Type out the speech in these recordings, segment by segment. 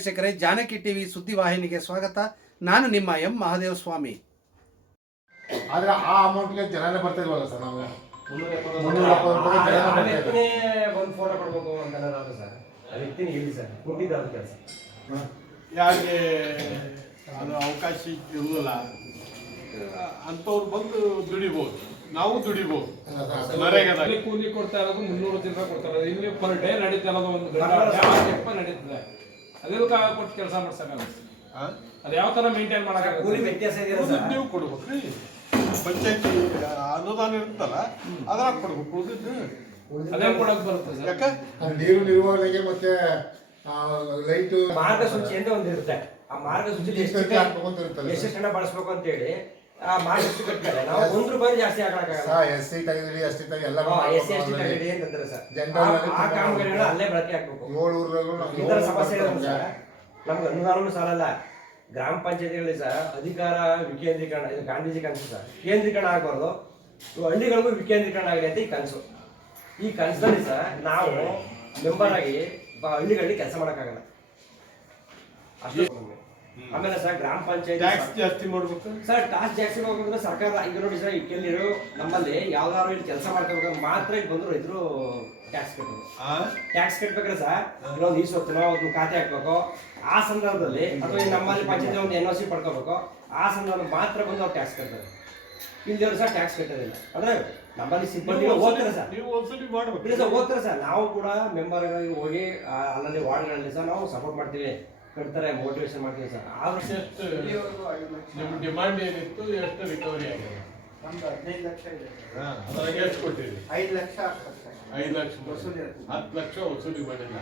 ವೀಕ್ಷಕರೇ ಜಾನಕಿ ಟಿವಿ ಸುದ್ದಿವಾಹಿನಿಗೆ ಸ್ವಾಗತ. ನಾನು ನಿಮ್ಮ ಎಂ ಮಹಾದೇವ ಸ್ವಾಮಿ ಆದ್ರೆ ಆ ಅಮೌಂಟ್ಗೆ ಜನನೇ ಬರ್ತಾ ಇಲ್ವಲ್ಲ ಸರ್ ನಾವು? ಮುನ್ನೂರ ಎಪ್ಪತ್ತು ಮುನ್ನೂರ ಎಪ್ಪತ್ತು ರೂಪಾಯಿ ಆ- ಜನ ಆ ಬರ್ತಾ ಇದೆ. ಒಂದು ಫೋಟೋ ಕೊಡ್ಬೇಕು ಅಂತ ಅನ್ನೋದು ಸರ್. ಆ ವ್ಯಕ್ತಿನೇ ಹೇಳಿ ಸರ್ ಕೊಟ್ಟಿದ್ದು ಅದು ಕೆಲಸ. ಯಾರಿಗೆ ಅದು ಅವಕಾಶ ಇರಲಿಲ್ಲ ಅಂಥವ್ರು ಬಂದು ದುಡಿಬೋದು. ನಾವು ದುಡಿಬೋದು. ಕೂಲಿ ಕೊಡ್ತಾ ಇರೋದು ಮುನ್ನೂರು ದಿನ ಕೊಡ್ತಾ ಇರೋದು. ಇಲ್ಲಿ ಪರ್ ಡೇ ನಡೀತಾ ಇರೋದು ಒಂದು ಗಂಟೆ ನಡೀತದೆ? ಅದಕ್ಕೆ ಕೊಟ್ಟು ಕೆಲಸ ಮಾಡ್ಸಕ್ಕಾಗಲ್ಲ? ಅದು ಯಾವ ತರ ಮೇಂಟೈನ್ ಕೂಲಿ ಮಾಡಕ್ಕಾಗಲ್ಲ ವ್ಯತ್ಯಾಸ ಇದೆಯಲ್ಲ ಸರ್? ನೀವು ಕೊಡ್ಬೇಕ್ರಿ. ಪಂಚಾಯತಿ ಅನುದಾನ ಇರುತ್ತಲ್ಲ ಅದ್ರಾಗ ಕೊಡ್ಬೇಕು ಉಳಿದಿದ್ದು. ಅದೇ ಕೊಡಕ್ ಬರುತ್ತೆ ಸರ್. ಯಾಕೆ? ನೀರು ನಿರ್ವಹಣೆಗೆ ಮತ್ತೆ ಲೈಟ್ ಮಾರ್ಗಸೂಚಿ ಅಂತ ಒಂದು ಇರುತ್ತೆ ಆ ಮಾರ್ಗಸೂಚಿ ಎಷ್ಟು ಎಷ್ಟು ಹಾಕ್ಬೇಕು ಅಂತ ಇರುತ್ತಲ್ಲ ಎಷ್ಟು ಹಣ ಬಳಸ್ಬೇಕು ಅಂತ ಮಾರ್ಗಸೂಚಿ ಕಟ್ತಾರೆ ನಾವು ಒಂದು ರೂಪಾಯಿ ಜಾಸ್ತಿ ಹಾಕಕ್ಕಾಗಲ್ಲ ಎಸ್ ಸಿ ತೆಗೆದಿರಿ ಎಸ್ ಟಿ ತೆಗೆದು ಎಲ್ಲ ಎಸ್ ಸಿ ಎಸ್ ಟಿ ಅಂತಂದ್ರೆ ಸರ್. ಆ- ಕಾಮಗಾರಿಗಳನ್ನ ಅಲ್ಲೇ ಬಳಕೆ ಹಾಕ್ಬೇಕು ಏಳು ಊರುಗಳು ನಾವು ಈ ತರ ಸಮಸ್ಯೆ ಇರೋದು ಸರ್. ನಮ್ಗೆ ಅನುದಾನವೂ ಸಾಲಲ್ಲ ಗ್ರಾಮ ಪಂಚಾಯತಿಗಳಲ್ಲಿ ಸರ್ ಅಧಿಕಾರ ವಿಕೇಂದ್ರೀಕರಣ ಇದು ಗಾಂಧೀಜಿ ಕನಸು ಸರ್. ಕೇಂದ್ರೀಕರಣ ಆಗಬಾರ್ದು. ಹಳ್ಳಿಗಳಿಗೂ ವಿಕೇಂದ್ರೀಕರಣ ಆಗಲಿ ಅಂತ ಈ ಕನಸು. ಈ ಕನಸಲ್ಲಿ ಸರ್ ನಾವು ಮೆಂಬರ್ ಆಗಿ ಹಳ್ಳಿಗಳಲ್ಲಿ ಕೆಲಸ ಮಾಡೋಕ್ಕಾಗಲ್ಲ. ಅಷ್ಟು. ಆಮೇಲೆ ಸರ್ ಗ್ರಾಮ ಪಂಚಾಯತ್ ಟ್ಯಾಕ್ಸ್ ಜಾಸ್ತಿ ಮಾಡ್ಬೇಕು? ಸರ್ ಟಾಸ್ ಜಾಸ್ತಿ ಮಾಡ್ಬೇಕಂದ್ರೆ ಸರ್ಕಾರ ಈಗ ನೋಡಿ ಸರ್ ಕೆಲವರು ನಮ್ಮಲ್ಲಿ ಯಾವ್ದಾದ್ರು ಇಲ್ಲಿ ಕೆಲಸ ಮಾಡ್ಕೋಬೇಕು ಮಾತ್ರ ಇಲ್ಲಿ ಬಂದ್ರು ರೈತರು ಟ್ಯಾಕ್ಸ್ ಕಟ್ಟಬೇಕು ಆ? ಟ್ಯಾಕ್ಸ್ ಕಟ್ಬೇಕಾದ್ರೆ ಸರ್ ಒಂದು ಈ ಸೊತ್ತಿನೋ ಒಂದು ಖಾತೆ ಹಾಕ್ಬೇಕು. ಆ ಸಂದರ್ಭದಲ್ಲಿ ಅಥವಾ ಈ ನಮ್ಮಲ್ಲಿ ಪಂಚಾಯತ್ ಒಂದು ಎನ್ ಒ ಸಿ ಪಡ್ಕೋಬೇಕು ಆ ಸಂದರ್ಭ ಮಾತ್ರ ಬಂದು ಅವ್ರು ಟ್ಯಾಕ್ಸ್ ಕಟ್ತಾರೆ. ಇಲ್ಲಿ ಸರ್ ಟ್ಯಾಕ್ಸ್ ಕಟ್ಟೋದಿಲ್ಲ. ಅಂದ್ರೆ ನಮ್ಮಲ್ಲಿ ಸಿಬ್ಬಂದಿ ಓದ್ತಾರೆ ಹೋಗ್ತಾರೆ ಸರ್. ನೀವು ಒಂದ್ಸಲಿ ಮಾಡ್ಬೇಕು. ಇಲ್ಲ ಸರ್ ಹೋಗ್ತಾರೆ ಸರ್. ನಾವು ಕೂಡ ಮೆಂಬರ್ ಹೋಗಿ ಆ, ಅಲ್ಲಲ್ಲಿ ವಾರ್ಡ್ಗಳಲ್ಲಿ ಸರ್ ನಾವು ಸಪೋರ್ಟ್ ಮಾಡ್ತೀವಿ. ಕಟ್ತಾರೆ ಮೋಟಿವೇಶನ್ ಮಾಡ್ತೀವಿ ಸರ್. ಆದ್ರೆ ಎಷ್ಟು ನಿಮ್ಮ ಡಿಮಾಂಡ್ ಏನಿತ್ತು ಎಷ್ಟು ರಿಕವರಿ ಆಗಿದೆ? ನಮ್ದು ಹದಿನೈದು ಲಕ್ಷ ಇದೆ. ಹಾ, ಅದ್ರಾಗ ಎಷ್ಟು ಕೊಟ್ಟಿರಿ ಐದು ಲಕ್ಷ ಆಗ್ತದೆ ಸರ್. ಐದು ಲಕ್ಷ ವಸೂಲಿ. ಹತ್ತು ಲಕ್ಷ ವಸೂಲಿ ಮಾಡಿಲ್ಲ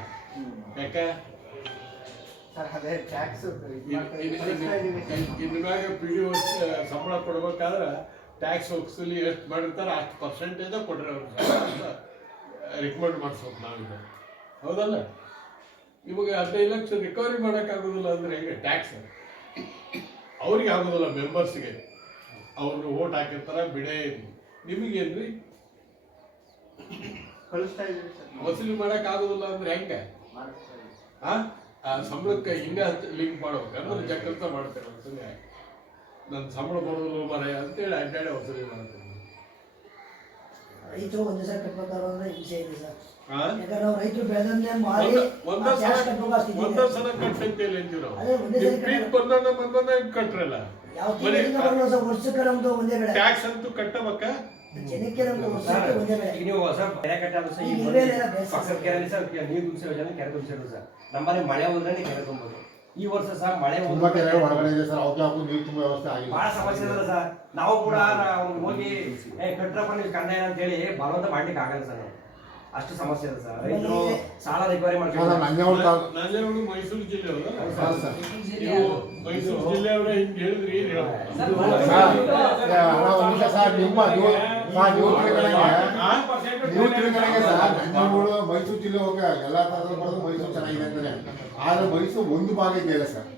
ಯಾಕೆ? ಸರ್ ಅದೇ ಟ್ಯಾಕ್ಸ್ ಇನ್ಮ್ಯಾಗ ಪಿ ಡಿ ಸಂಬಳ ಕೊಡ್ಬೇಕಾದ್ರೆ ಟ್ಯಾಕ್ಸ್ ವಸೂಲಿ ಎಷ್ಟು ಮಾಡಿರ್ತಾರೆ ಅಷ್ಟು ಪರ್ಸೆಂಟೇಜ್ ಕೊಡ್ರಿ ಅವ್ರಿಗೆ ರಿಕಮೆಂಡ್ ಮಾಡಿಸ್ಬೇಕು ನಾವೀಗ ಹೌದಲ್ಲ? ಇವಾಗ ಹದಿನೈದು ಲಕ್ಷ ರಿಕವರಿ ಮಾಡೋಕ್ಕಾಗೋದಿಲ್ಲ ಅಂದ್ರೆ ಹೆಂಗೆ? ಟ್ಯಾಕ್ಸ್ ಅವ್ರಿಗೆ ಆಗೋದಿಲ್ಲ ಮೆಂಬರ್ಸ್ಗೆ ಅವ್ರಿಗೆ ಓಟ್ ಹಾಕಿರ್ತಾರೆ ಬಿಡೇ ನಿಮಗೇನ್ರಿ ಕಳಿಸ್ತಾ ಸರ್. ವಸೂಲಿ ಮಾಡೋಕ್ಕಾಗೋದಿಲ್ಲ ಅಂದ್ರೆ ಹೆಂಗೆ? ಹಾಂ. ಆ ಸಂಬಳಕ್ಕೆ ಹಿಂಗೆ ಲಿಂಕ್ ಮಾಡ್ಬೇಕು. ಅಂದ್ರೆ ಜಗ್ಗಂತ ಮಾಡ್ತಾರೆ ವಸೂಲಿ ನನ್ನ ಸಂಬಳ ಕೊಡೋದು ಮರ ಅಂತೇಳಿ ಅಡ್ಡಾಡಿ ವಸೂಲಿ ಮಾಡ್ತೀನಿ. ರೈತರು ಒಂದ್ ಸಲ ಕಟ್ಬೇಕಾದ್ರು ಅಂದ್ರೆ ಹಿಂಸೆ ಇದೆ ಸರ್? ಯಾಕಂದ್ರೆ ನಾವು ರೈತರು ಮಾರಿ ಒಂದ- ಸಲ ಟ್ಯಾಕ್ಸ್ ಕಟ್ಬೇಕು ಆ ಸ್ಥಿತಿ ಒಂದೇ ಇದೆ. ಸಲ ಕಟ್ಟಂತೇಳಿ ಅಂತೀವಿ ನಾವು ಅದೇ ಒಂದೇ ನಿಮ್ ಸಲ ಪೀಕ್ ಕಟ್ಟಲ್ಲ. ಬಂದಾಗ ಬಂದಾಗ ಕಟ್ರಲ್ಲ? ಯಾವ ತಿಂಗಳಿಂದ ಬರಲ್ಲ ಸರ್ ವರ್ಷಕ್ಕೆ ನಮ್ದು ಒಂದೇ ಬೆಳೆ ಟ್ಯಾಕ್ಸ್ ಅಂತೂ ಕಟ್ಟಬೇಕ? ಜನಕ್ಕೆ ನಮ್ದು ವರ್ಷಕ್ಕೆ ಒಂದೇ ಬೆಳೆ ಈಗ ನೀವು ಸರ್ ಕೆರೆ ಸರ್ ಈಗ ಈಗ ಇಲ್ವೇ ಇಲ್ಲ ಬೇಸ್ ಪಕ್ಕದ ಕೆರೆಯಲ್ಲಿ ಸರ್ ನೀರು ತುಂಬಿಸೋ ಜನ ಕೆರೆ ತುಂಬಿಸಿದ್ರು ಸರ್. ನಮ್ಮಲ್ಲಿ ಮಳೆ ಹೋದ್ರೆ ಕೆರೆ ತುಂಬೋದು. ಈ ವರ್ಷ ಸರ್ ಮಳೆ ತುಂಬಾ ಹೋದ್ರೆ ಇದೆ ಸರ್ ಅವಕ್ಕೆ ಹಾಗೂ ನೀರು ತುಂಬ ವ್ಯವಸ್ಥೆ ಆಗಿದೆ ಬಹಳ ಸಮಸ್ಯೆ ಇದೆ ಸರ್. ನಾವು ಕೂಡ ಅವ್ರಿಗೆ ಹೋಗಿ ಏ ಕಟ್ರಪ್ಪ ನೀವು ಅಂತ ಹೇಳಿ ಬಲವಂತ ಮಾಡ್ಲಿಕ್ಕೆ ಆಗಲ್ಲ ಸರ್ ಅಷ್ಟು ಸಮಸ್ಯೆ ಇದೆ ಸರ್. ರೈತರು ಸಾಲ ರಿಕವರಿ ಮಾಡ್ತೀವಿ ಮಾಡ್ಕೊಂಡು ನಂಜನಗೂಡು ನಂಜನಗೂಡು ಮೈಸೂರು ಜಿಲ್ಲೆ ಅವರು ಹೌದು ಸರ್. ನೀವು ಮೈಸೂರು ಜಿಲ್ಲೆಯವರ ಹಿಂಗೆ ಹೇಳಿದ್ರಿ ಸರ್ ನಿಮ್ಮ ನೀವು ತಿಳ್ಕೊಂಡಂಗೆ ನೀವು ತಿಳ್ಕೊಂಡಂಗೆ ಸರ್ ನಂಜನಗೂಡು ಮೈಸೂರು ಜಿಲ್ಲೆ ಹೋಗಿ ಎಲ್ಲ ಥರದ ಬರೋದು ಮೈಸೂರು ಚೆನ್ನಾಗಿದೆ ಅಂತಾನೆ ಆದ್ರೆ ಮೈಸೂರು ಒಂದು ಭಾಗ ಇದೆಯಲ್ಲ ಸರ್.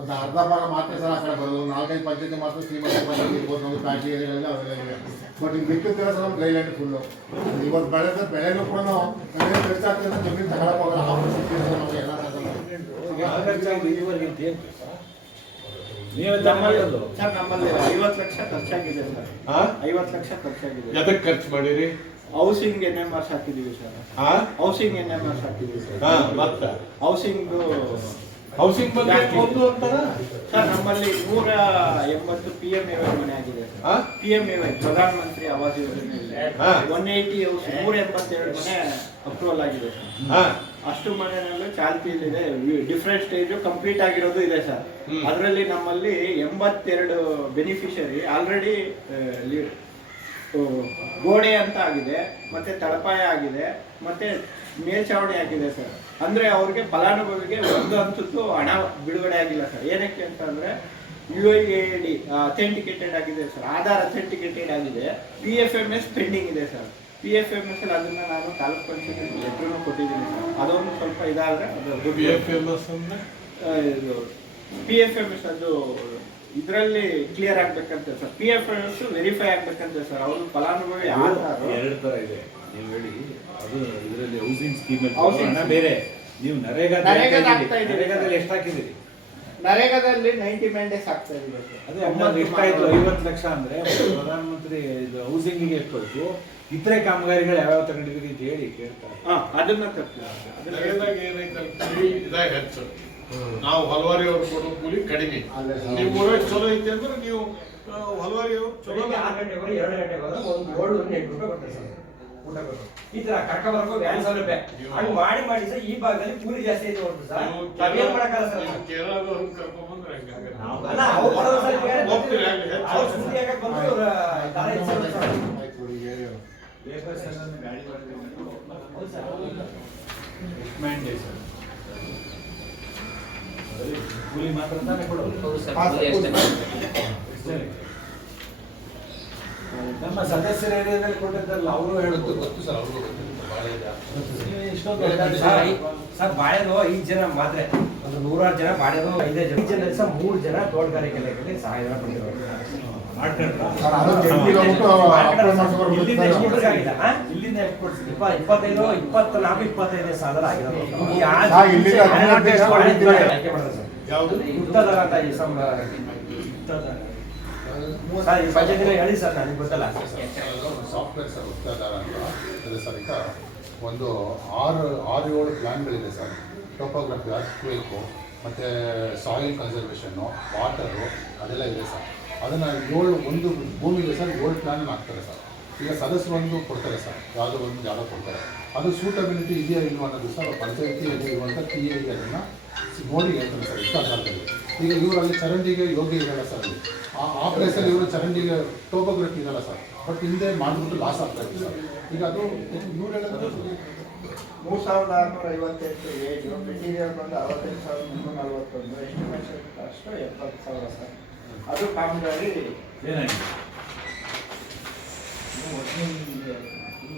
ಒಂದು ಅರ್ಧ ಭಾಗ ಮಾತ್ರ ಸರ್ ಆ ಕಡೆ ಬರೋದು. ನಾಲ್ಕೈದು ಪಂಚಾಯತಿ ಮಾತ್ರ ಶ್ರೀಮಂತ ಪಂಚಾಯತಿ ಇರ್ಬೋದು ನಮ್ಗೆ ಪ್ಯಾಟಿ ಏರಿಯಾಗಳೆಲ್ಲ ಅವೆಲ್ಲ ಇದೆ. ಬಟ್ ಈಗ ಬಿಟ್ಟಿರ್ತೀರ ಸರ್ ನಮ್ಮ ಡ್ರೈಲ್ಯಾಂಡ್ ಫುಲ್ಲು ಇವತ್ತು ಬೆಳೆದ ಬೆಳೆನೂ ಕೂಡ ನಾವು ಬೆಳೆ ಖರ್ಚಾಗ್ತದೆ ಅಂತ ಜಮೀನು ತಗೊಳಕ್ ಹೋಗಲ್ಲ. ಆ ಪರಿಸ್ಥಿತಿ ನಮಗೆ ಎಲ್ಲ ಸರ್ ನಮ್ಮಲ್ಲಿ ಐವತ್ತು ಲಕ್ಷ ಖರ್ಚಾಗಿದೆ ಸರ್. ಹಾ ಐವತ್ತು ಲಕ್ಷ ಖರ್ಚಾಗಿದೆ. ಎದಕ್ಕೆ ಖರ್ಚು ಮಾಡಿರಿ? ಹೌಸಿಂಗ್ ಎನ್ ಎಂ ಆರ್ಸ್ ಹಾಕಿದೀವಿ ಸರ್ ಹಾ ಹೌಸಿಂಗ್ ಎನ್ ಎಂ ಆರ್ಸ್ ಹಾಕಿದೀವಿ ಸರ್ ಮತ್ತೆ ಹೌಸಿಂಗ್ ಹೌಸಿಂಗ್ ಬಗ್ಗೆ ಒಂದು ಅಂತಾರ? ಸರ್ ನಮ್ಮಲ್ಲಿ ನೂರ ಎಂಬತ್ತು ಪಿ ಎಂ ಎ ವೈ ಮನೆ ಆಗಿದೆ? Sir P M A Y Pradhan Mantri Awas ಯೋಜನೆ ಹಾ. ಒನ್ ಏಯ್ಟಿ ಹೌಸ್ ನೂರ ಎಂಬತ್ತೆರಡು ಮನೆ ಅಪ್ರೂವಲ್ ಆಗಿದೆ ಸರ್ ಅಷ್ಟು ಮನೆಯಲ್ಲೂ ಚಾಲ್ತಿಯಲ್ಲಿದೆ ಡಿಫ್ರೆಂಟ್ ಸ್ಟೇಜ್ ಕಂಪ್ಲೀಟ್ ಆಗಿರೋದು ಇದೆ ಸರ್. ಅದರಲ್ಲಿ ನಮ್ಮಲ್ಲಿ ಎಂಬತ್ತೆರಡು ಬೆನಿಫಿಷರಿ ಆಲ್ರೆಡಿ ಗೋಡೆ ಅಂತ ಆಗಿದೆ ಮತ್ತೆ ತಳಪಾಯ ಆಗಿದೆ ಮತ್ತೆ ಮೇಲ್ಛಾವಣಿ ಆಗಿದೆ ಸರ್. ಅಂದ್ರೆ ಅವ್ರಿಗೆ ಫಲಾನುಭವಿಗೆ ಒಂದು ಹಂತದ್ದು ಹಣ ಬಿಡುಗಡೆ ಆಗಿಲ್ಲ ಸರ್. ಏನಕ್ಕೆ ಅಂತಂದ್ರೆ U I A D authenticated ಆಗಿದೆ ಸರ್. ಆಧಾರ್ ಅಥೆಂಟಿಕೇಟೆಡ್ ಆಗಿದೆ. P F M S pending ಇದೆ sir. P F M S ಅಲ್ಲಿ ಅದನ್ನ ನಾನು ತಾಲೂಕು ಪಂಚಾಯತ್ ಲೆಟ್ರೂ ಕೊಟ್ಟಿದ್ದೀನಿ ಸರ್. ಅದೊಂದು ಸ್ವಲ್ಪ ಇದಾದ್ರೆ ಅದು ಪಿ ಎಫ್ ಎಂ ಎಸ್ ಅಂದ್ರೆ? ಇದು ಪಿ ಎಫ್ ಎಂ ಎಸ್ ಅದು ಇದರಲ್ಲಿ ಕ್ಲಿಯರ್ ಆಗ್ಬೇಕಂತ ಸರ್ ಪಿ ಎಫ್ ವೆರಿಫೈ ಆಗ್ಬೇಕಂತ ಸರ್ ಅವರು ಫಲಾನುಭವಿ ಎರಡು ತರ ಇದೆ. ನೀವು ಹೇಳಿ ಅದು ಇದರಲ್ಲಿ ಹೌಸಿಂಗ್ ಸ್ಕೀಮ್ ಹಣ ಬೇರೆ. ನೀವು ನರೇಗಾ. ನರೇಗಾದಲ್ಲಿ ಎಷ್ಟು ಹಾಕಿದ್ದೀರಿ? ನರೇಗಾದಲ್ಲಿ ನೈಂಟಿ ಡೇಸ್ ಆಗ್ತಾ ಇದೆ ಅದೇ ಎಷ್ಟಾಯ್ತು ಐವತ್ತು ಲಕ್ಷ ಅಂದ್ರೆ ಪ್ರಧಾನಮಂತ್ರಿ ಇದು ಹೌಸಿಂಗಿಗೆ ಎಷ್ಟು ಹೋಯ್ತು ಇತರೆ ಕಾಮಗಾರಿಗಳು ಯಾವ್ಯಾವ ತಗೊಂಡಿದ್ದೀರಿ ಅಂತ ಹೇಳಿ ಕೇಳ್ತಾರೆ ಹಾ ಅದನ್ನ ತಪ್ಪು ಹೆಚ್ಚು ನಾವು ಹಲವಾರಿ ಅವ್ರು ಕೊಡೋ ಕೂಲಿ ಕಡಿಮೆ. ನೀವು ಚಲೋ ಐತಿ ಅಂದ್ರೆ ನೀವು ಹೊಲವಾರಿ ಅವ್ರು ಚಲೋ ಆರು ಗಂಟೆಗೆ ಎರಡು ಗಂಟೆಗೆ ಹೋದ್ರೆ ಒಂದು ಏಳು ಎಂಟು ರೂಪಾಯಿ ಕೊಡ್ತಾರೆ ಸರ್ ಊಟ ಈ ತರ ಕರ್ಕ ಬರಬೇಕು ವ್ಯಾನ್ ಸೌಲಭ್ಯ ಹಂಗ್ ಮಾಡಿ ಮಾಡಿ ಸರ್ ಈ ಭಾಗದಲ್ಲಿ ಕೂಲಿ ಜಾಸ್ತಿ ಐತೆ ಹೊರತು ಸರ್ ನೀವು ನಾವೇನ್ ಮಾಡಕ್ಕಲ್ಲ ಸರ್ ನೀವು ಕೇರಳದವ್ರನ್ನ ಕರ್ಕೊಂಡ್ಬಂದ್ರೆ ಹಂಗಾಗಲ್ಲ. ಅಲ್ಲ ಅವ್ರು ಬರೋದು ಸರ್. ಅವ್ರು ಸುದ್ದಿ ಹಾಕಕ್ ಬಂದು ದರ ಸರ್. ಸರ್ ಹೇಳಿ. ಸರ್ ತಾನೇ ಕೊಡೋದು ಹಾ, ಸರ್, ಅಷ್ಟೇ. ನಮ್ಮ ಸದಸ್ಯರ ಏರಿಯಾದಲ್ಲಿ ಕೊಟ್ಟಿದ್ದಲ್ಲ ಅವರು ಹೇಳುದು. ಗೊತ್ತು ಸರ್ ಅವರು ಸರ್, ಬಾಳೆದು ಐದು ಜನ ಮಾತ್ರ. ಒಂದು ನೂರಾರು ಜನ ಬಾಳೆದು ಐದೇ ಜನ. ಜನ ಸರ್ ಮೂರು ಜನ ತೋಟಗಾರಿಕೆ ಇಲಾಖೆಯಲ್ಲಿ ಸಹಾಯ ಪಡೆದಿರೋರು ಅದು ಇಲ್ಲಿಂದ ಬರ್ತಾರೆ. ಎಷ್ಟು ಕೊಡ್ಸಿದ್ರಿ? ಆಗಿದೆ, ಹಾ? ಇಲ್ಲಿಂದ ಎಷ್ಟು ಕೊಡ್ಸಿದ್ರಿ? ಇಪ್ಪ ಇಪ್ಪತ್ತೈದು ಇಪ್ಪತ್ತೈದು ಸಾವಿರ ಆಗಿರೋದು ಈ ಸರ್, ಅಂತ ಈ ಈ ಪಂಚಾಯತ್ ಹೇಳಿ ಸರ್ ನನಗೆ ಗೊತ್ತಲ್ಲ ಸಾಫ್ಟ್ವೇರ್ ಸರ್ ಉತ್ತರ ಅಂತ ಇದೆ ಸರ್ ಈಗ ಒಂದು ಆರು ಆರು ಏಳು ಪ್ಲ್ಯಾನ್ಗಳಿದೆ ಸರ್ ಟೋಪೋಗ್ರಫಿ ಅರ್ಥಕ್ವೇಕು ಮತ್ತು ಸಾಯಿಲ್ ಕನ್ಸರ್ವೇಷನ್ನು ವಾಟರು ಅದೆಲ್ಲ ಇದೆ ಸರ್ ಅದನ್ನು ಏಳು ಒಂದು ಭೂಮಿಗೆ ಸರ್ ಏಳು ಪ್ಲ್ಯಾನ್ ಹಾಕ್ತಾರೆ ಸರ್ ಈಗ ಸದಸ್ಯರೊಂದು ಕೊಡ್ತಾರೆ ಸರ್ ಯಾವುದೋ ಒಂದು ಜಾಗ ಕೊಡ್ತಾರೆ. ಅದು ಸೂಟಬಿಲಿಟಿ ಇದೆಯಾ ಇಲ್ವಾ ಅನ್ನೋದು ಸರ್ ಪಂಚಾಯತಿಯಲ್ಲಿ ಇರುವಂಥ ಪಿ ಎಗೆ ಅದನ್ನು ನೋಡಿ ಹೇಳ್ತಾರೆ ಸರ್ ಇಷ್ಟ ಆಗ್ತದೆ ಈಗ ಅಲ್ಲಿ ಚರಂಡಿಗೆ ಯೋಗ್ಯ ಇರಲ್ಲ ಸರ್ ಅಲ್ಲಿ? ಆ ಆ ಪ್ಲೇಸಲ್ಲಿ ಇವರು ಚರಂಡಿಗೆ ಟೋಪೋಗ್ರಫಿ ಇರಲ್ಲ ಸರ್? ಬಟ್ ಹಿಂದೆ ಮಾಡಿಬಿಟ್ಟು ಲಾಸ್ ಆಗ್ತಾ ಇದೆ ಸರ್. ಈಗ ಅದು ಇವ್ರು ಹೇಳೋದು ಮೂರು ಸಾವಿರದ ಆರುನೂರ ಐವತ್ತೆಂಟು ಏಜು ಮೆಟೀರಿಯಲ್ ಬಂದು ಅರವತ್ತೈದು ಸಾವಿರದ ಮುನ್ನೂರ ನಲವತ್ತೊಂದು ಎಸ್ಟಿಮೇಷನ್ ಅಷ್ಟು ಎಪ್ಪತ್ತು ಸಾವಿರ ಸರ್. ಅದು ಕಾಮಗಾರಿ ಏನಾಗಿದೆ?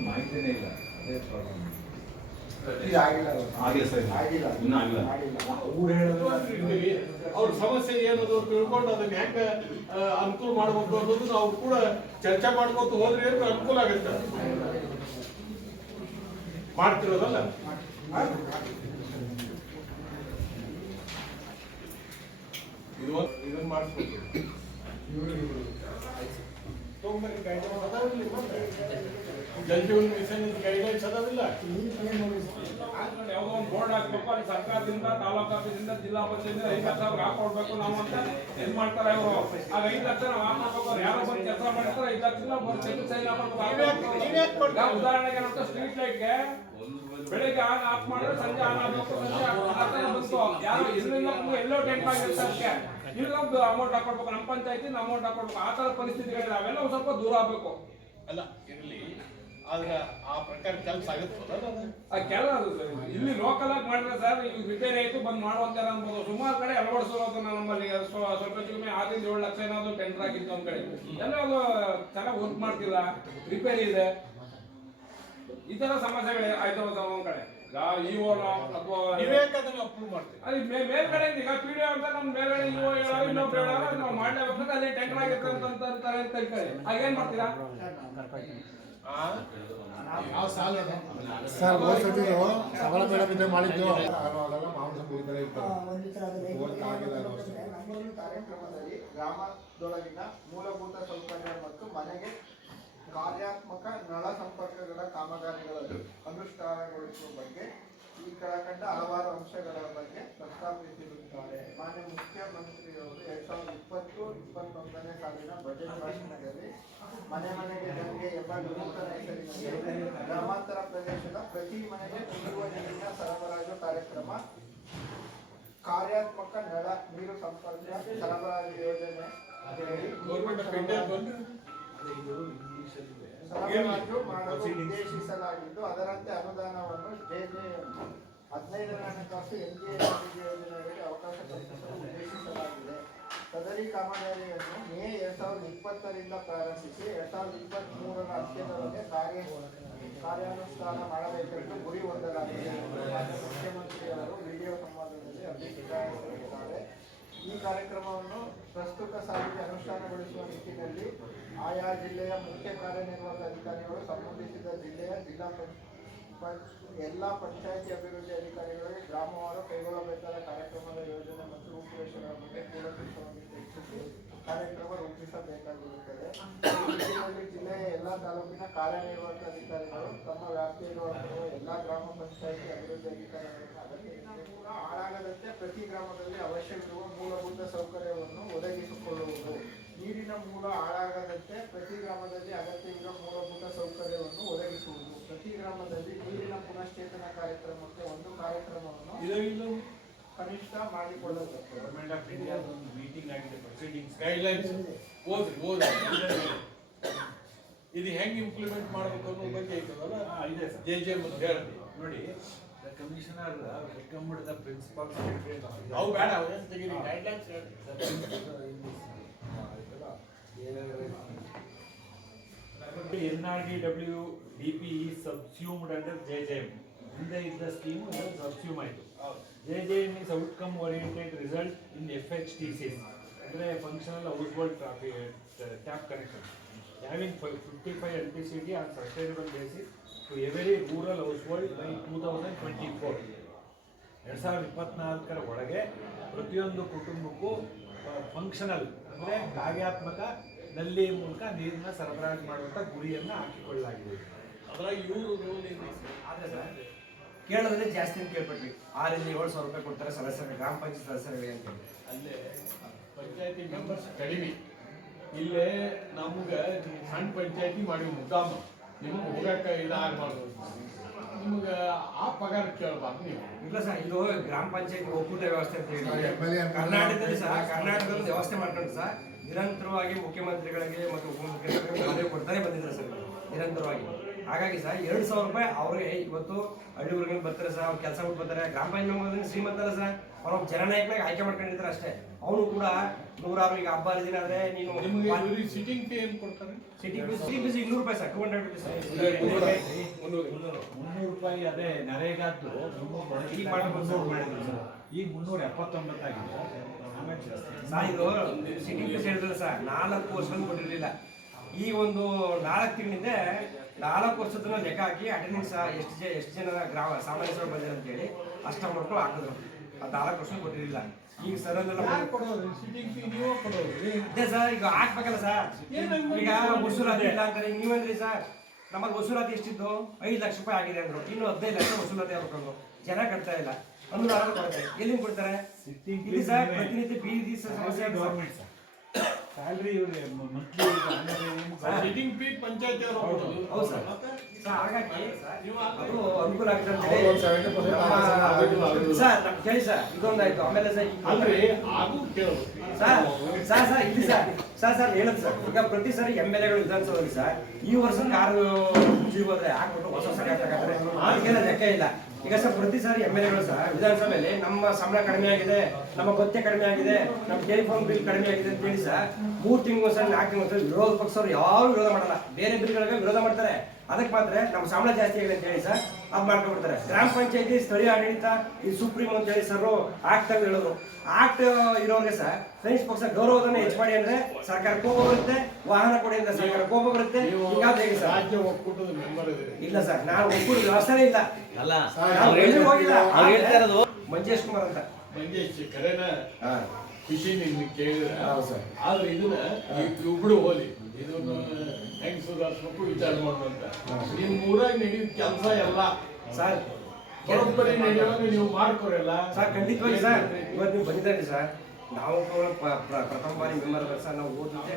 ಮಾಹಿತಿನೇ ಇಲ್ಲ ಅದೇ ಪ್ರಾಬ್ಲಮ್ ಅವ್ರು ಸಮಸ್ಯೆ ಏನದು ತಿಳ್ಕೊಂಡು ಅದನ್ನ ಯಾಕೆ ಅನುಕೂಲ ಮಾಡಬೇಕು ಅನ್ನೋದು ನಾವು ಕೂಡ ಚರ್ಚೆ ಮಾಡ್ಕೊತ ಹೋದ್ರೆ ಏನು ಅನುಕೂಲ ಆಗುತ್ತೆ ಮಾಡ್ತಿರೋದಲ್ಲ ಇದು ಇದನ್ನ ಮಾಡಿಸ್ಬೇಕು どんだけ外貨を働いてるかって。ಜಲ್ ಜೀವನ್ ಮಿಷನ್ ಗೈಡ್ಲೈನ್ಸ್ ಅದಾವಿಲ್ಲ ಯಾವುದೋ ಒಂದು ಬೋರ್ಡ್ ಹಾಕ್ಬೇಕು ಅಲ್ಲಿ ಸರ್ಕಾರದಿಂದ ತಾಲೂಕು ಆಫೀಸಿಂದ ಜಿಲ್ಲಾ ಪಂಚಾಯತ್ ಐದು ಲಕ್ಷ ಅವ್ರಿಗೆ ಹಾಕೊಡ್ಬೇಕು ನಾವು ಅಂತ ಇದು ಮಾಡ್ತಾರೆ ಅವರು ಆಗ ಐದು ಲಕ್ಷ ನಾವು ಹಾಕೋಬೇಕು ಅವ್ರು ಯಾರೋ ಬಂದು ಕೆಲಸ ಮಾಡಿರ್ತಾರೆ ಐದು ಲಕ್ಷ ಬರ್ದು ಚೆಕ್ ಸೈನ್ ಹಾಕ್ಬೇಕು ಉದಾಹರಣೆಗೆ ಏನಂತ ಸ್ಟ್ರೀಟ್ ಲೈಟ್ಗೆ ಬೆಳಿಗ್ಗೆ ಆನ್ ಆಫ್ ಮಾಡಿದ್ರೆ ಸಂಜೆ ಆನ್ ಆಗಬೇಕು ಸಂಜೆ ಥರ ಬಂತು ಯಾರು ಇದರಿಂದ ಎಲ್ಲೋ ಟೆಂಟ್ ಆಗಿರ್ತಾರೆ ಅದಕ್ಕೆ ಈಗ ಅಮೌಂಟ್ ಹಾಕೊಡ್ಬೇಕು ನಮ್ಮ ಪಂಚಾಯತಿ ಅಮೌಂಟ್ ಹಾಕೊಡ್ಬೇಕು ಆ ಥರ ಪರಿಸ್ಥಿತಿಗಳಿದೆ ಅವೆಲ್ಲ ಸ್ವಲ್ಪ ದೂರ ಆಗಬೇಕು ಅಲ್ಲ, ಇರ್ಲಿ. ಆದ್ರೆ ಆ ಪ್ರಕಾರ ಕೆಲಸ ಆಗುತ್ತಲ್ಲ ಅದು? ಆ ಕೆಲ ಇಲ್ಲಿ ಲೋಕಲ್ ಆಗಿ ಮಾಡಿದ್ರೆ ಸರ್ ರಿಪೇರಿ ಆಯ್ತು ಬಂದ್ ಮಾಡುವಂತಾರ ಅನ್ಬೋದು. ಸುಮಾರು ಕಡೆ ಅಳವಡಿಸೋದು ನಮ್ಮಲ್ಲಿ ಸ್ವ- ಸ್ವಲ್ಪ ಕಡಿಮೆ ಆರಿಂದ ಏಳು ಲಕ್ಷ ಏನಾದ್ರು ಟೆಂಡರ್ ಆಗಿತ್ತು ಒಂದ್ ಕಡೆ ಎಲ್ಲ ಅದು ಚೆನ್ನಾಗಿ ವರ್ಕ್ ಮಾಡ್ತಿಲ್ಲ ರಿಪೇರಿ ಇದೆ. ಈ ತರ ಸಮಸ್ಯೆಗಳು ಆಯ್ತು ಒಂದ್ ಕಡೆ. ಮೇಲ್ಗಡೆ ಈಗ ಪಿ ಡಿ ಅಂತ ನಮ್ ಮೇಲ್ಗಡೆ ಇಒ ಹೇಳೋ ಇನ್ನೊಬ್ರು ಹೇಳೋ ನಾವು ಮಾಡ್ಲೇಬೇಕು ಅಲ್ಲಿ ಟೆಂಡರ್ ಅಂತಾರೆ ಅಂತ ಹೇಳ್ತಾರೆ. ಆಗ ಏನ್ ಮಾಡ್ತೀರಾ? ಸರ್ ಹೋದ ಸತಿ ಸಬಲ ಮೇಡಮ್ ಇದ್ದಾಗ ಮಾಡಿದ್ದು. ಅವಾಗೆಲ್ಲ ಮಾಂಸ. ಈ ಕಾರ್ಯಕ್ರಮದಲ್ಲಿ ಗ್ರಾಮದೊಳಗಿನ ಮೂಲಭೂತ ಸೌಕರ್ಯ ಮತ್ತು ಮನೆಗೆ ಕಾರ್ಯಾತ್ಮಕ ನಳ ಸಂಪರ್ಕಗಳ ಕಾಮಗಾರಿಗಳನ್ನು ಅನುಷ್ಠಾನಗೊಳಿಸುವ ಬಗ್ಗೆ ಈ ಕೆಳಕಂಡ ಹಲವಾರು ಅಂಶಗಳ ಬಗ್ಗೆ ಪ್ರಸ್ತಾಪಿಸಿರುತ್ತಾರೆ. ಮಾನ್ಯ ಮುಖ್ಯಮಂತ್ರಿಯವರು ಎರಡ್ ಸಾವಿರದ ಇಪ್ಪತ್ತು ಇಪ್ಪತ್ತೊಂದನೇ ಸಾಲಿನ ಬಜೆಟ್ ಭಾಷಣದಲ್ಲಿ ಮನೆ ಮನೆಗೆ ಗಂಗೆ ಎಂಬ ನೂತನ ಹೆಸರಿನಲ್ಲಿ ಗ್ರಾಮಾಂತರ ಪ್ರದೇಶದ ಪ್ರತಿ ಮನೆಗೆ ಕುಡಿಯುವ ನೀರಿನ ಸರಬರಾಜು ಕಾರ್ಯಕ್ರಮ ಕಾರ್ಯಾತ್ಮಕ ನಳ ನೀರು ಸಂಪರ್ಕ ಸರಬರಾಜು ಯೋಜನೆ ಸರಬರಾಜು ಮಾಡಲು ಉದ್ದೇಶಿಸಲಾಗಿದ್ದು ಅದರಂತೆ ಜೆಜೆ ಹದಿನೈದನೇ ಹಣಕಾಸು ಎನ್ಜಿಎ ಯೋಜನೆಗಳಿಗೆ ಅವಕಾಶ ಉದ್ದೇಶಿಸಲಾಗಿದೆ. ಸದರಿ ಕಾಮಗಾರಿಯನ್ನು ಮೇ ಎರಡ್ ಸಾವಿರದ ಇಪ್ಪತ್ತರಿಂದ ಪ್ರಾರಂಭಿಸಿ ಎರಡ್ ಸಾವಿರದ ಇಪ್ಪತ್ತ್ ಮೂರರ ಅಂತ್ಯದೊಳಗೆ ಕಾರ್ಯ ಕಾರ್ಯಾನುಷ್ಠಾನ ಮಾಡಬೇಕೆಂದು ಗುರಿ ಹೊಂದಲಾಗಿದೆ ಮುಖ್ಯಮಂತ್ರಿಯವರು ವಿಡಿಯೋ ಸಂವಾದದಲ್ಲಿ ಅಭಿಪ್ರಾಯಪಟ್ಟಿದ್ದಾರೆ. ಈ ಕಾರ್ಯಕ್ರಮವನ್ನು ಪ್ರಸ್ತುತ ಸಾಲಿಗೆ ಅನುಷ್ಠಾನಗೊಳಿಸುವ ನಿಟ್ಟಿನಲ್ಲಿ ಆಯಾ ಜಿಲ್ಲೆಯ ಮುಖ್ಯ ಕಾರ್ಯನಿರ್ವಾಹಕ ಅಧಿಕಾರಿಗಳು ಸಂಬಂಧಿಸಿದ ಜಿಲ್ಲೆಯ ಜಿಲ್ಲಾ ಎಲ್ಲ ಪಂಚಾಯಿತಿ ಅಭಿವೃದ್ಧಿ ಅಧಿಕಾರಿಗಳಿಗೆ ಗ್ರಾಮವಾರು ಕೈಗೊಳ್ಳಬೇಕಾದ ಕಾರ್ಯಕ್ರಮದ ಯೋಜನೆ ಮತ್ತು ರೂಪುರೇಷೆಗಳ ಬಗ್ಗೆ ಕೂಲಂಕಷವಾಗಿ ಚರ್ಚಿಸಿ ಕಾರ್ಯಕ್ರಮ ರೂಪಿಸಬೇಕಾಗಿರುತ್ತದೆ. ಜಿಲ್ಲೆಯ ಎಲ್ಲ ತಾಲೂಕಿನ ಕಾರ್ಯನಿರ್ವಾಹಕ ಅಧಿಕಾರಿಗಳು ತಮ್ಮ ವ್ಯಾಪ್ತಿಯಲ್ಲಿರುವ ಎಲ್ಲ ಗ್ರಾಮ ಪಂಚಾಯಿತಿ ಅಭಿವೃದ್ಧಿ ಅಧಿಕಾರಿಗಳ ಅಗತ್ಯ ಕೂಡ ಹಾಳಾಗದಂತೆ ಪ್ರತಿ ಗ್ರಾಮದಲ್ಲಿ ಅವಶ್ಯವಿರುವ ಮೂಲಭೂತ ಸೌಕರ್ಯವನ್ನು ಒದಗಿಸಿಕೊಳ್ಳುವುದು. ನೀರಿನ ಮೂಲ ಹಾಳಾಗದಂತೆ ಪ್ರತಿ ಗ್ರಾಮದಲ್ಲಿ ಅಗತ್ಯವಿರುವ ಮೂಲಭೂತ ಸೌಕರ್ಯವನ್ನು ಒದಗಿಸುವುದು. ಕಾರ್ಯಕ್ರಮಕ್ಕೆ ಒಂದು ಕಾರ್ಯಕ್ರಮವನ್ನು ಇದು ಕನಿಷ್ಠ ಮಾಡಿಕೊಳ್ಳಬೇಕು. ಗೌರ್ಮೆಂಟ್ ಆಫ್ ಇಂಡಿಯಾ ಒಂದು ಮೀಟಿಂಗ್ ಆಗಿದೆ ಪ್ರೊಸೀಡಿಂಗ್ಸ್ ಗೈಡ್ಲೈನ್ಸ್ ಓದಿ ಓದಿ ಇದು ಹೆಂಗೆ ಇಂಪ್ಲಿಮೆಂಟ್ ಮಾಡಬೇಕು ಅನ್ನೋ ಬಗ್ಗೆ ಐತದಲ್ಲ? ಇದೆ ಸರ್. ಜೆ ಜೆ ಮುಂದೆ ಹೇಳಿ ನೋಡಿ the commissioner recommend the principal ಅವು ಬೇಡ ಅವು ಏನು ತೆಗೀರಿ. Guidelines D P E subsumed under J J M ಹಿಂದೆ ಇದ್ದ ಸ್ಕೀಮು ಸಬ್ಸ್ಯೂಮ್ ಆಯಿತು. J J M is outcome oriented result in F H T C ಅಂದರೆ functional house trophy tap connection having fifty five L P C D on sustainable basis to every rural household by two thousand twenty four ಎರಡು ಸಾವಿರದ ಇಪ್ಪತ್ನಾಲ್ಕರ ಒಳಗೆ ಪ್ರತಿಯೊಂದು ಕುಟುಂಬಕ್ಕೂ functional ಅಂದರೆ ಕಾರ್ಯಾತ್ಮಕ ನಲ್ಲಿ ಮೂಲಕ ನೀರನ್ನ ಸರಬರಾಜು ಮಾಡುವಂಥ ಗುರಿಯನ್ನು ಹಾಕಿಕೊಳ್ಳಲಾಗಿದೆ. ಅದ್ರಾಗ ಇವರು ರೂಲ್ ಇದೆ ಆದ್ರೆ ಸರ್ ಕೇಳೋದ್ರೆ ಜಾಸ್ತಿ ಅಂತ ಕೇಳ್ಬಿಟ್ವಿ ಆರಿಂದ ಏಳು ಸಾವಿರ ರೂಪಾಯಿ ಕೊಡ್ತಾರೆ ಸದಸ್ಯರಿಗೆ ಗ್ರಾಮ ಪಂಚಾಯತ್ ಸದಸ್ಯರಿಗೆ ಅಂತ ಹೇಳಿ. ಅಲ್ಲೇ ಪಂಚಾಯತಿ ಮೆಂಬರ್ಸ್ ಕಡಿಮೆ. ಇಲ್ಲೇ ನಮ್ಗೆ ಸಣ್ಣ ಪಂಚಾಯತಿ ಮಾಡಿ ಮುದ್ದಾಮ. ನಿಮ್ಗೆ ಹೋಗಕ್ಕೆ ಇದಾಗಬಾರ್ದು ನಿಮ್ಗೆ ಆ ಪಗಾರ ಕೇಳಬಾರ್ದು ನೀವು. ಇಲ್ಲ ಸರ್ ಇದು ಗ್ರಾಮ ಪಂಚಾಯತ್ ಒಕ್ಕೂಟ ವ್ಯವಸ್ಥೆ ಅಂತ ಹೇಳಿ. ಕರ್ನಾಟಕದಲ್ಲಿ ಸರ್ ಕರ್ನಾಟಕದಲ್ಲಿ ವ್ಯವಸ್ಥೆ ಮಾಡ್ಕೊಂಡು ಸರ್. ನಿರಂತರವಾಗಿ ಮುಖ್ಯಮಂತ್ರಿಗಳಿಗೆ ಮತ್ತು ಉಪಮುಖ್ಯಮಂತ್ರಿಗಳಿಗೆ ಮನವಿ ಕೊಡ್ತಾನೆ ಬಂದಿದ್ದಾರೆ ಸರ್ ನಿರಂತರವಾಗಿ. ಹಾಗಾಗಿ ಸರ್ ಎರಡು ಸಾವಿರ ರೂಪಾಯಿ ಅವ್ರಿಗೆ ಇವತ್ತು ಹಳ್ಳಿ ಊರಿಗೆ ಬರ್ತಾರೆ ಸರ್ ಅವ್ರು ಕೆಲಸ ಬಿಟ್ಟು ಬರ್ತಾರೆ. ಗ್ರಾಮ ಪಂಚಾಯತ್ ಶ್ರೀಮಂತ ಅಲ್ಲ ಸರ್ ಅವ್ರ ಜನನಾಯಕನಾಗಿ ಆಯ್ಕೆ ಮಾಡ್ಕೊಂಡಿರ್ತಾರೆ ಅಷ್ಟೇ. ಅವನು ಕೂಡ ನೂರಾರು ಈಗ ಹಬ್ಬ ಹರಿದಿನ ಆದ್ರೆ ನೀನು ಸಿಟ್ಟಿಂಗ್ ಪೇ ಏನು ಕೊಡ್ತಾರೆ? ಸಿಟಿಂಗ್ ಫೀಸ್ ಸಿಟಿಂಗ್ ಫೀಸ್ ಇನ್ನೂರು ರೂಪಾಯಿ ಸರ್ ಟೂ ಹಂಡ್ರೆಡ್ ರುಪೀಸ್ ಮುನ್ನೂರು ರೂಪಾಯಿ. ಅದೇ ನರೇಗಾದ್ದು. ಈಗ ಮುನ್ನೂರು ಎಪ್ಪತ್ತೊಂಬತ್ತಾಗಿದೆ. ಸರ್ ಇದು ಹೇಳಿದ್ರೆ ಸರ್ ನಾಲ್ಕು ವರ್ಷ ಕೊಟ್ಟಿರಲಿಲ್ಲ ಈ ಒಂದು ನಾಲ್ಕು ತಿಂಗಳಿಂದ ನಾಲ್ಕು ವರ್ಷದ ಲೆಕ್ಕ ಹಾಕಿ ಅಟೆಂಡೆನ್ಸ್ ಎಷ್ಟು ಜನ ಎಷ್ಟು ಜನ ಗ್ರಾಮ ಸಾಮಾನ್ಯ ಸಭೆ ಬಂದಿರ ಅಂತೇಳಿ ಅಷ್ಟ ಮಾಡ್ಕೊಂಡು ಹಾಕಿದ್ರು. ಅದು ನಾಲ್ಕು ವರ್ಷ ಕೊಟ್ಟಿರಲಿಲ್ಲ. ಈಗ ಸರ್ ಅದೇ ಸರ್ ಈಗ ಹಾಕ್ಬೇಕಲ್ಲ ಸರ್ ಈಗ ವಸೂಲಾತಿ ಇಲ್ಲ ಅಂತಾರೆ. ನೀವಂದ್ರಿ ಸರ್ ನಮಗೆ ವಸೂಲಾತಿ ಎಷ್ಟಿತ್ತು? ಐದು ಲಕ್ಷ ರೂಪಾಯಿ ಆಗಿದೆ ಅಂದ್ರು. ಇನ್ನು ಹದಿನೈದು ಲಕ್ಷ ವಸೂಲಾತಿ ಆಗ್ಬೇಕು ಜನ ಕಟ್ತಾ ಇಲ್ಲ. ಅನುದಾನ ಕೊಡ್ತಾರೆ ಇಲ್ಲಿ ಸರ್. ಪ್ರತಿನಿತ್ಯ ಬೀದಿ ಸಮಸ್ಯೆ ಸರ್. ಗೌರ್ಮೆಂಟ್ ಸರ್ ಸ್ಯಾಲ್ರಿ ಇವ್ರೆ ಮಂತ್ಲಿ ಸಿಟ್ಟಿಂಗ್ ಫೀ ಪಂಚಾಯತಿ ಅವರು ಹೌದು. ಸರ್. ಸರ್ ಹಾಗಾಗಿ ನೀವು ಅದು ಅನುಕೂಲ ಆಗ್ತದೆ ಅಂತ 70% ಹೇಳಿ. ಸರ್ ನಮ್ಗೆ ಕೇಳಿ ಸರ್ ಇದೊಂದಾಯ್ತು. ಆಮೇಲೆ ಸರ್ ಈಗ ಅಂದ್ರೆ ಸರ್ ಸರ್ ಸರ್ ಇಲ್ಲಿ ಸರ್ ಸರ್ ಸರ್ ಹೇಳುದು ಸರ್. ಈಗ ಪ್ರತಿ ಸರಿ ಎಂ ಎಲ್ ಎಗಳು ವಿಧಾನಸಭೆಗೆ ಸರ್ ಈ ವರ್ಷ ಯಾರು ಜೀವ ಹಾಕ್ಬಿಟ್ಟು ಹೊಸ ಸರಿ ಹಾಕ್ತಾರೆ ಅದಕ್ಕೆಲ್ಲ ಲೆಕ್ಕ ಇಲ್ಲ. ಈಗ ಸರ್ ಪ್ರತಿ ಸಾರಿ ಎಂ ಎಲ್ ಎಗಳು ಸಹ ವಿಧಾನಸಭೆಯಲ್ಲಿ ನಮ್ಮ ಸಂಬಳ ಕಡಿಮೆ ಆಗಿದೆ. ನಮ್ಮ ಭತ್ಯೆ ಕಡಿಮೆ ಆಗಿದೆ ನಮ್ಮ ಟೆಲಿಫೋನ್ ಬಿಲ್ ಕಡಿಮೆ ಆಗಿದೆ ಅಂತ ಹೇಳಿ ಸರ್ ಮೂರು ತಿಂಗಳು ಸರ್ ನಾಲ್ಕು ತಿಂಗಳು ಸರ್ ವಿರೋಧ ಪಕ್ಷವ್ರು ಯಾರು ವಿರೋಧ ಮಾಡಲ್ಲ. ಬೇರೆ ಬಿಲ್ಗಳಿಗೆ ವಿರೋಧ ಮಾಡ್ತಾರೆ. ಅದಕ್ಕೆ ಮಾತ್ರ ನಮ್ಮ ಸಂಬಳ ಜಾಸ್ತಿ ಆಗಿದೆ ಅಂತ ಹೇಳಿ ಸರ್ ಅದು ಮಾಡ್ಕೊಂಡ್ಬಿಡ್ತಾರೆ. ಗ್ರಾಮ ಪಂಚಾಯತಿ ಸ್ಥಳೀಯ ಆಡಳಿತ ಈ ಸುಪ್ರೀಂ ಅಂತ ಹೇಳಿ ಸರ್ ಆಕ್ಟ್ ಅಂತ ಹೇಳೋದು ಆಕ್ಟ್ ಇರೋರಿಗೆ ಸರ್ ಕನಿಷ್ಠ ಪಕ್ಷ ಗೌರವದನ್ನ ಹೆಚ್ಚು ಮಾಡಿ ಅಂದ್ರೆ ಸರ್ಕಾರ ಕೋಪ ಬರುತ್ತೆ ವಾಹನ ಕೊಡಿ ಅಂದ್ರೆ ಸರ್ಕಾರ ಕೋಪ ಬರುತ್ತೆ. ರಾಜ್ಯ ಒಕ್ಕೂಟದ ಮೆಂಬರ್ ಇಲ್ಲ ಸರ್ ನಾನು ಒಕ್ಕೂಟ ವ್ಯವಸ್ಥೆನೇ ಇಲ್ಲ. ಅಲ್ಲ ಹೋಗಿಲ್ಲ ಅವ್ರು ಹೇಳ್ತಾ ಇರೋದು ಮಂಜೇಶ್ ಕುಮಾರ್ ಅಂತ. ಮಂಜೇಶ್ ಕರೆನ ಹಾ. ಖುಷಿ ನಿಮ್ಗೆ ಕೇಳಿದ್ರೆ. ಸರ್. ಆದ್ರೆ ಇದನ್ನ ಇಬ್ರು ಹೋಲಿ. ಇದನ್ನ ಹೆಂಗ್ ಸುಧಾರಿಸ್ಬೇಕು ವಿಚಾರ ಮಾಡುವಂತ ನಿಮ್ ಊರಾಗ ನಡೆಯುವ ಕೆಲಸ ಎಲ್ಲ. ಸರ್ ಬರೋಬ್ಬರಿ ನಡೆಯುವಾಗ ನೀವು ಮಾಡ್ಕೊರಲ್ಲ. ಸರ್ ಖಂಡಿತವಾಗಿ ಸರ್. ಇವತ್ತು ನೀವು ಬಂದಿದ್ದೀರಿ ಸರ್. ನಾವು ಕೂಡ ಪ- ಪ್ರಥಮ ಬಾರಿ ಮೆಂಬರ್ ಸರ್. ನಾವು ಓದಿದ್ದೆ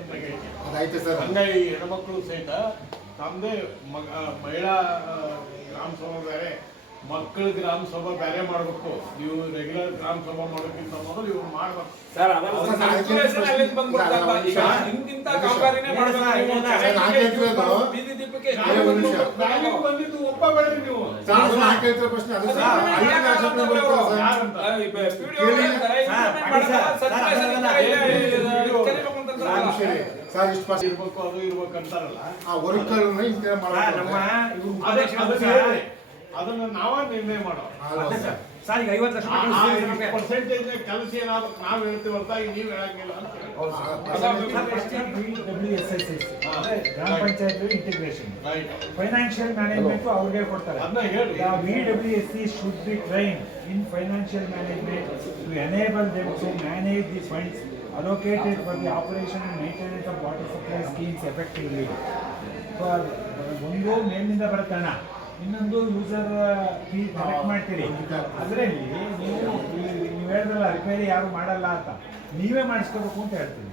ಅದಾಯ್ತು ಸರ್. ಹಂಗಾಗಿ ಹೆಣ್ಮಕ್ಳು ಸಹಿತ ತಮ್ಮದೇ ಮಗ ಮಹಿಳಾ ರಾಮ ಗ್ರಾಮ ಬೇರೆ ಮಕ್ಕಳ ಗ್ರಾಮ ಸಭಾ ಬೇರೆ ಮಾಡ್ಬೇಕು. ನೀವು ರೆಗ್ಯುಲರ್ ಗ್ರಾಮ ಸಭಾ ಮಾಡೋಕ್ಕಿಂತ ಮೊದಲು ಇವ್ರು ಮಾಡ್ಬೇಕು. ಸರ್ ನೀವು. ಬಂದಿದ್ದು ನೀವು. ಸರ್, ಇಷ್ಟು ಪಾಸ್ ಇರ್ಬೇಕು ಅದು ಇರ್ಬೇಕು ಅಂತಾರಲ್ಲ. ಆ ನಮ್ಮ ಅದನ್ನ ನಾವ ನಿರ್ಣಯ ಮಾಡೋಣ. ಸರ್. ಈಗ 50 ಗ್ರಾಮ ಪಂಚಾಯತ್ ಇಂಟಿಗ್ರೇಷನ್ ಫೈನಾನ್ಷಿಯಲ್ ಮ್ಯಾನೇಜ್ಮೆಂಟ್ ಅವ್ರಿಗೆ ಕೊಡ್ತಾರೆ. Should be train in financial management enable them manage the funds allocated for the operation and of water supply schemes effectively for ಬನ್ನೋ ಮೇನ್ಿಂದ ಇನ್ನೊಂದು ಯೂಸರ್ ಫೀ ಕಲೆಕ್ಟ್ ಮಾಡ್ತೀರಿ. ಅದರಲ್ಲಿ ನೀವು ನೀವು ಹೇಳಿದ್ರಲ್ಲ ರಿಪೇರಿ ಯಾರು ಮಾಡಲ್ಲ ಅಂತ. ನೀವೇ ಮಾಡಿಸ್ಕೋಬೇಕು ಅಂತ ಹೇಳ್ತೀನಿ.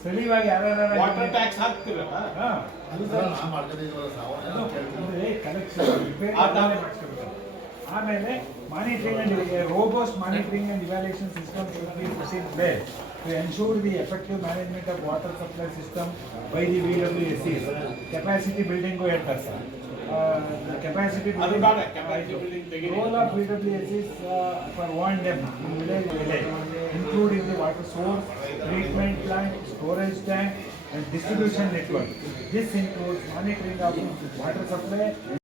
ಸ್ಥಳೀಯವಾಗಿ ಯಾರು ವಾಟರ್ ಟ್ಯಾಕ್ಸ್ ಹಾಕ್ತಿರಲ್ಲ? Sir, sir. ಆಮೇಲೆ monitoring and robust monitoring and evaluation system should be put in place to ensure the effective management of water supply system by the V W S C capacity building ಹೇಳ್ತಾರೆ sir capacity ಅದು ಬೇಡ, capacity building ತೆಗೀರಿ. Role of V W S is for O and M in village village including the water source treatment plant storage tank and distribution network. This includes monitoring of water supply